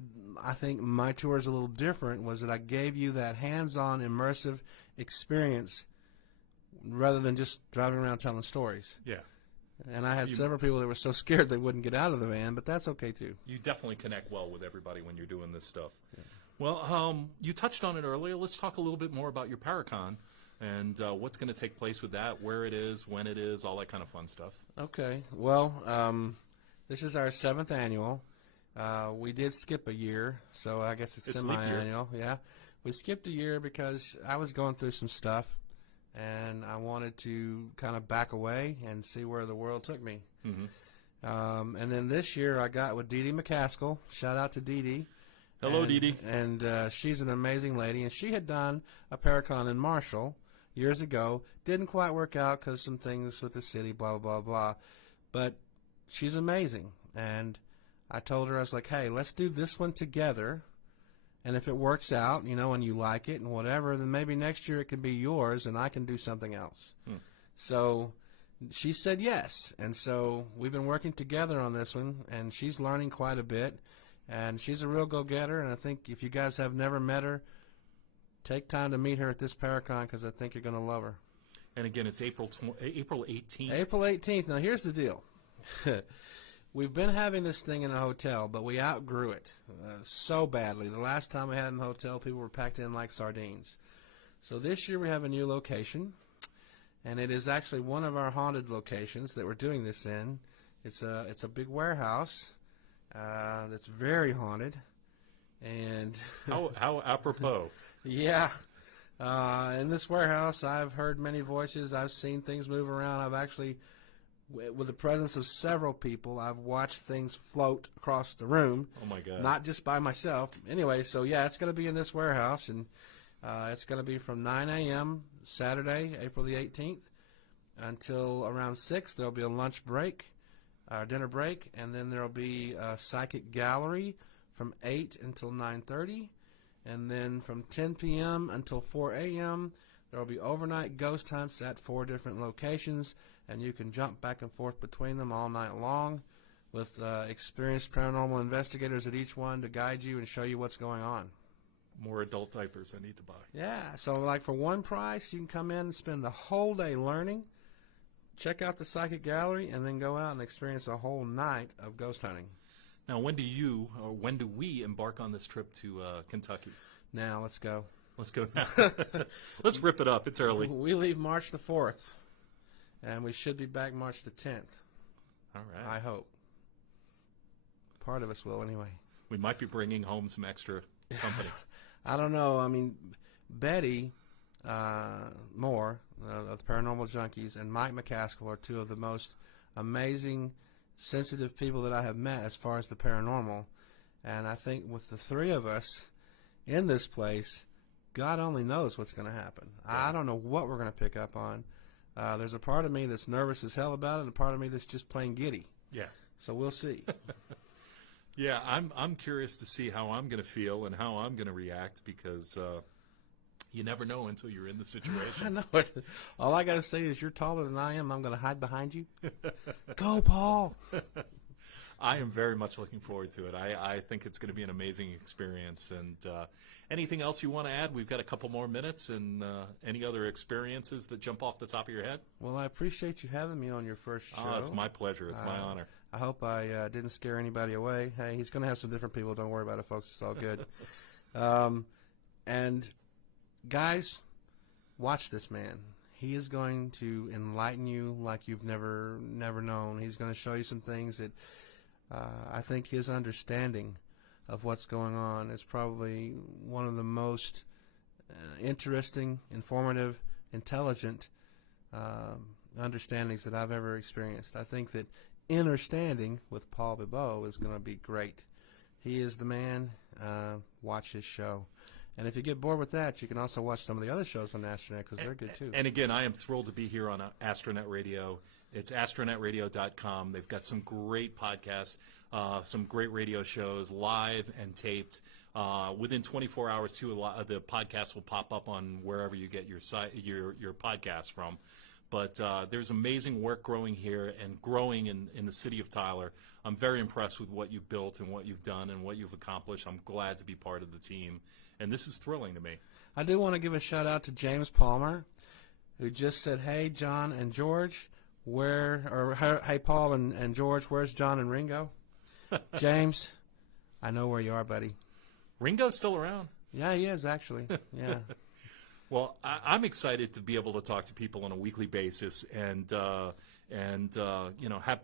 I think, my tours a little different, was that I gave you that hands-on, immersive experience rather than just driving around telling stories. Yeah. And I had several people that were so scared they wouldn't get out of the van, but that's okay, too. You definitely connect well with everybody when you're doing this stuff. Yeah. Well, you touched on it earlier. Let's talk a little bit more about your Paracon and what's going to take place with that, where it is, when it is, all that kind of fun stuff. Okay. Well, this is our 7th annual. We did skip a year, so I guess it's semi-annual. Yeah. We skipped a year because I was going through some stuff, and I wanted to kind of back away and see where the world took me. Mm-hmm. And then this year I got with Dee Dee McCaskill. Shout out to Dee Dee. Hello, Dee Dee. And she's an amazing lady. And she had done a Paracon in Marshall years ago. Didn't quite work out because some things with the city, blah, blah, blah. But she's amazing. And I told her, I was like, hey, let's do this one together. And if it works out, you know, and you like it and whatever, then maybe next year it can be yours and I can do something else. So she said yes. And so we've been working together on this one, and she's learning quite a bit. And she's a real go-getter, and I think if you guys have never met her, take time to meet her at this Paracon because I think you're going to love her. And again, it's April 18th. April 18th. Now, here's the deal. We've been having this thing in a hotel, but we outgrew it so badly. The last time we had it in the hotel, people were packed in like sardines. So this year we have a new location, and it is actually one of our haunted locations that we're doing this in. It's a big warehouse that's very haunted, and how apropos. Yeah. In this warehouse, I've heard many voices. I've seen things move around. I've actually, with the presence of several people, I've watched things float across the room. Oh, my God. Not just by myself. Anyway, so, yeah, it's going to be in this warehouse, and it's going to be from 9 a.m. Saturday, April the 18th, until around 6. There'll be a lunch break, dinner break, and then there'll be a psychic gallery from 8 until 9:30. And then from 10 p.m. until 4 a.m., there will be overnight ghost hunts at 4 different locations, and you can jump back and forth between them all night long with experienced paranormal investigators at each one to guide you and show you what's going on. More adult diapers I need to buy. Yeah, so like for one price, you can come in and spend the whole day learning, check out the psychic gallery, and then go out and experience a whole night of ghost hunting. Now, when do we embark on this trip to Kentucky? Now, let's go. Let's go now. Let's rip it up. It's early. We leave March the 4th, and we should be back March the 10th. All right. I hope. Part of us will, anyway. We might be bringing home some extra company. I don't know. I mean, Betty Moore, of the Paranormal Junkies, and Mike McCaskill are two of the most amazing, sensitive people that I have met as far as the paranormal. And I think with the three of us in this place, God only knows what's going to happen. Yeah. I don't know what we're going to pick up on. There's a part of me that's nervous as hell about it, and a part of me that's just plain giddy. Yeah. So we'll see. Yeah, I'm curious to see how I'm going to feel and how I'm going to react because you never know until you're in the situation. I know it. All I got to say is you're taller than I am. I'm going to hide behind you. Go, Paul. I am very much looking forward to it. I think it's going to be an amazing experience. And anything else you want to add? We've got a couple more minutes. And any other experiences that jump off the top of your head? Well, I appreciate you having me on your first show. Oh, it's my pleasure. It's my honor. I hope I didn't scare anybody away. Hey, he's going to have some different people. Don't worry about it, folks. It's all good. And guys, watch this man. He is going to enlighten you like you've never known. He's going to show you some things that I think his understanding of what's going on is probably one of the most interesting, informative, intelligent understandings that I've ever experienced. I think that Innerstanding with Paul Bibeau is going to be great. He is the man. Watch his show. And if you get bored with that, you can also watch some of the other shows on AstroNet because they're good too. And again, I am thrilled to be here on AstroNet Radio. It's astronetradio.com. They've got some great podcasts, some great radio shows, live and taped. Within 24 hours, too, the podcast will pop up on wherever you get your podcast from. But there's amazing work growing here and growing in the city of Tyler. I'm very impressed with what you've built and what you've done and what you've accomplished. I'm glad to be part of the team. And this is thrilling to me. I do want to give a shout-out to James Palmer, who just said, hey, John and George, hey, Paul and George, where's John and Ringo? James, I know where you are, buddy. Ringo's still around. Yeah, he is, actually. Yeah. Well, I'm excited to be able to talk to people on a weekly basis and have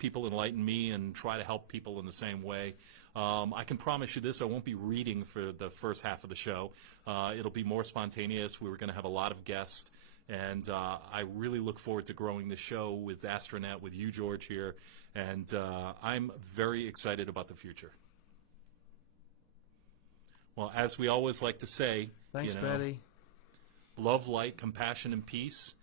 people enlighten me and try to help people in the same way. I can promise you this, I won't be reading for the first half of the show. It'll be more spontaneous. We're going to have a lot of guests, And I really look forward to growing the show with AstroNet, with you, George, here. And I'm very excited about the future. Well, as we always like to say, thanks, Betty. Love, light, compassion, and peace.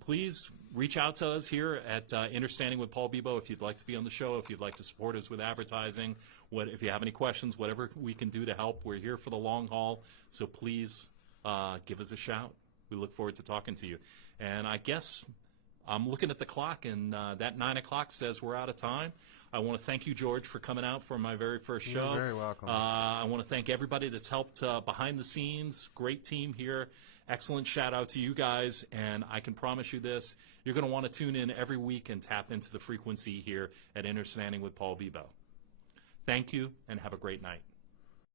Please reach out to us here at Innerstanding with Paul Bibeau if you'd like to be on the show, if you'd like to support us with advertising, if you have any questions, whatever we can do to help. We're here for the long haul, so please give us a shout. We look forward to talking to you. And I guess I'm looking at the clock, and that 9 o'clock says we're out of time. I want to thank you, George, for coming out for my very first show. You're very welcome. I want to thank everybody that's helped behind the scenes. Great team here. Excellent shout out to you guys. And I can promise you this, you're going to want to tune in every week and tap into the frequency here at Innerstanding with Paul Bibeau. Thank you, and have a great night.